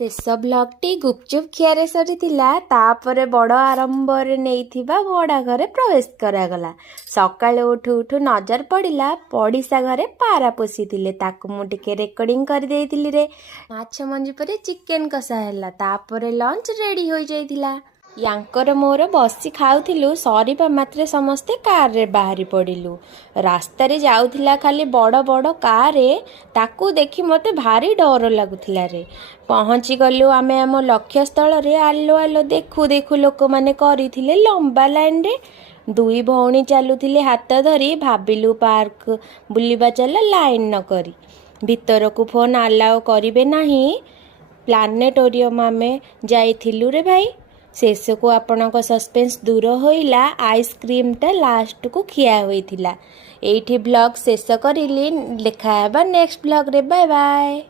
शेष ब्लगटी गुपचुप खियारे सरीथिला तापरे बड़ आरंभरे नैथिबा भड़ा घरे प्रवेश करागला। सकाळे उठु उठु नजर पड़िला पड़िशा घरे पारा पोषिथिले ताकु मु टिके रेकर्डिंग कर देइथिली रे। माछ मंजी परे चिकेन कषा हैला तापरे लंच रेडी होई जाइथिला। यांकर मोर बसी खाउथिलु सरीबा मात्रे समस्ते कार रे बाहरी पड़िलु। रास्ता रे जाउथिला खाली बड़ बड़ कार रे ताकू देखि मते भारी डर लागुथिला रे। पहुँची गलु आमे आम लक्ष्य स्थल रे। आलो आलो देखु देखु लोक माने करिथिले लंबा लाइन रे। दुई भौणी चालुथिले हाथ धरी। भाबिलु पार्क बुलिबा चल लाइन न करी। भीतर को फोन अलाउ करिवे नाही। प्लानेटोरियम आमे जाइथिलु रे भाई। शेष को आपणक सस्पेंस दूर होइला। आइसक्रीम टा लास्ट को खिया होइथिला। एठी ब्लॉग शेष करिली। देखा हेबा नेक्स्ट ब्लॉग रे। Bye bye.